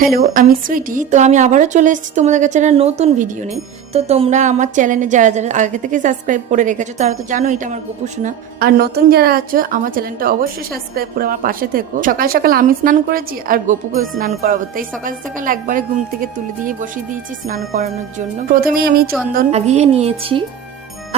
Hello আমি সুইটি। তো আমি আবারও চলে এসেছি তোমাদের কাছে একটা নতুন ভিডিও নিয়ে। তো তোমরা আমার চ্যানেলে যারা যারা আগে থেকে সাবস্ক্রাইব করে রেখেছো, তারা তো জানো এটা আমার গোপু শোনা। আর নতুন যারা আছো, আমার চ্যানেলটা অবশ্যই সাবস্ক্রাইব করে আমার পাশে থেকো। সকাল সকাল আমি স্নান করেছি আর গোপুকেও স্নান করাবো। তাই সকাল সকাল একবারে ঘুম থেকে তুলে দিয়ে বসিয়ে দিয়েছি স্নান করানোর জন্য। প্রথমেই আমি চন্দন লাগিয়ে নিয়েছি।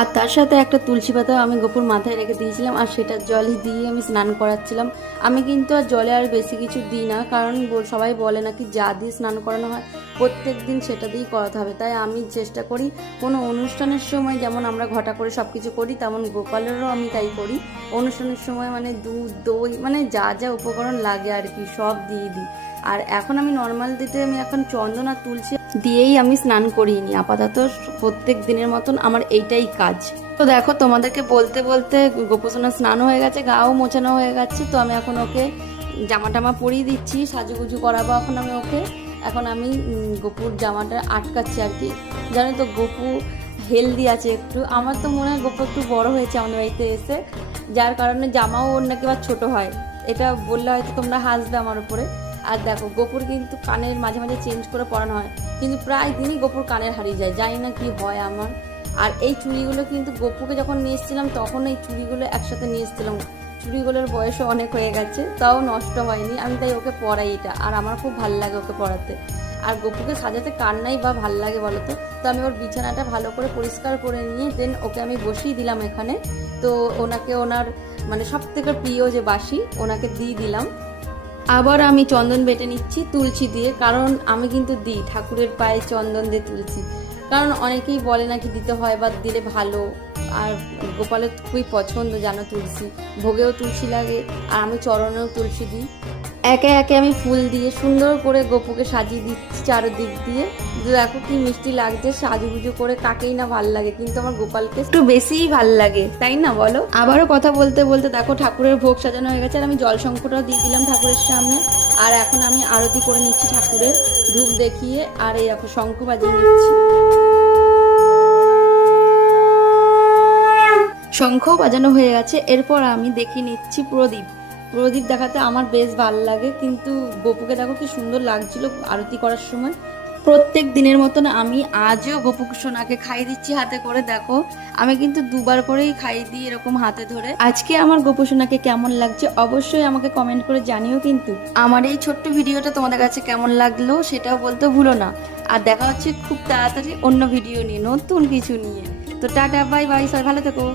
আর তার সাথে একটা তুলসী পাতা আমি গোপুর মাথায় রেখে দিয়েছিলাম, আর সেটা জল দিয়ে আমি স্নান করাচ্ছিলাম। আমি কিন্তু আর জলে আর বেশি কিছু দিই না, কারণ সবাই বলে নাকি যা দিয়ে স্নান করানো হয়, প্রত্যেক দিন সেটা দিয়েই করাতে হবে। তাই আমি চেষ্টা করি, কোনো অনুষ্ঠানের সময় যেমন আমরা ঘটা করে সব কিছু করি, তেমন গোপালেরও আমি তাই করি। অনুষ্ঠানের সময় মানে দুধ, দই মানে যা যা উপকরণ লাগে আর কি, সব দিয়ে দিই। আর এখন আমি নর্মাল দিতে আমি এখন চন্দন আর তুলসী দিয়েই আমি স্নান করিনি। আপাতত প্রত্যেক দিনের মতন আমার এইটাই কাজ। তো দেখো, তোমাদেরকে বলতে বলতে গোপোষণা স্নান হয়ে গেছে, গাও মোছানো হয়ে গেছে। তো আমি এখন ওকে জামা টামা পরিয়ে দিচ্ছি, সাজুগুজু করাবো এখন আমি ওকে। এখন আমি গোপুর জামাটা আটকাচ্ছি আর কি। জানো তো, গোপু হেলদি আছে একটু। আমার তো মনে হয় গোপু একটু বড় হয়েছে আমাদের বাড়িতে এসে। যার কারণে জামাও ওর নাকি আবার ছোট হয়। এটা বললে হয়তো তোমরা হাসবে আমার উপরে। আর দেখো, গোপুর কিন্তু কানের মাঝে মাঝে চেঞ্জ করে পরানো হয়, কিন্তু প্রায় দিনই গোপুর কানের হারিয়ে যায়, জানি না কি হয় আমার। আর এই চুড়িগুলো কিন্তু গোপুকে যখন নিয়ে এসেছিলাম, তখন এই চুড়িগুলো একসাথে নিয়ে এসেছিলাম। চুড়িগুলোর বয়সও অনেক হয়ে গেছে, তাও নষ্ট হয়নি, আমি তাই ওকে পরাই এটা, আর আমার খুব ভালো লাগে ওকে পড়াতে আর গোপুকে সাজাতে কার নাই বা ভালো লাগে বলো তো? তো আমি ওর বিছানাটা ভালো করে পরিষ্কার করে নিয়ে দেন ওকে আমি বসিয়ে দিলাম এখানে। তো ওনাকে ওনার মানে সব থেকে প্রিয় যে বাসি ওনাকে দিয়ে দিলাম। আবার আমি চন্দন বেটে নিচ্ছি তুলসী দিয়ে, কারণ আমি কিন্তু দিই, ঠাকুরের পায়ে চন্দন দিয়ে তুলসী। কারণ অনেকেই বলে নাকি দিতে হয় বা দিলে ভালো। আর গোপালের খুবই পছন্দ জানো তুলসী, ভোগেও তুলসী লাগে, আর আমি চরণেও তুলসী দিই। একে একে আমি ফুল দিয়ে সুন্দর করে গোপুকে সাজিয়ে দিচ্ছি চারদিক দিয়ে। দেখো কি মিষ্টি লাগছে, সাজুগুজু করে কাকেই না ভালো লাগে, কিন্তু আমার গোপালকে একটু বেশিই ভালো লাগে, তাই না বলো? আবারও কথা বলতে বলতে দেখো ঠাকুরের ভোগ সাজানো হয়ে গেছে আর আমি জল শঙ্কটাও দিয়ে দিলাম ঠাকুরের সামনে। আর এখন আমি আরতি করে নিচ্ছি ঠাকুরের ধূপ দেখিয়ে, আর এই দেখো শঙ্খ বাজিয়ে নিচ্ছি। শঙ্খ বাজানো হয়ে গেছে, এরপর আমি দেখিয়ে নিচ্ছি প্রদীপ। প্রদীপ দেখাতে আমার বেশ ভালো লাগে, কিন্তু গপুকে দেখো কি সুন্দর লাগছিল আরতি করার সময়। প্রত্যেক দিনের মতন আমি আজও গপু সোনাকে খাইয়ে দিচ্ছি হাতে করে, দেখো। আমি কিন্তু দুবার করেই খাইয়ে দিই এরকম হাতে ধরে। আজকে আমার গপু সোনাকে কেমন লাগছে অবশ্যই আমাকে কমেন্ট করে জানিও কিন্তু। আমার এই ছোট্ট ভিডিওটা তোমাদের কাছে কেমন লাগল সেটাও বলতে ভুলো না। আর দেখা হচ্ছে খুব তাড়াতাড়ি অন্য ভিডিও নিয়ে, নতুন কিছু নিয়ে। তো টাটা বাই বাই সবাই ভালো থেকো।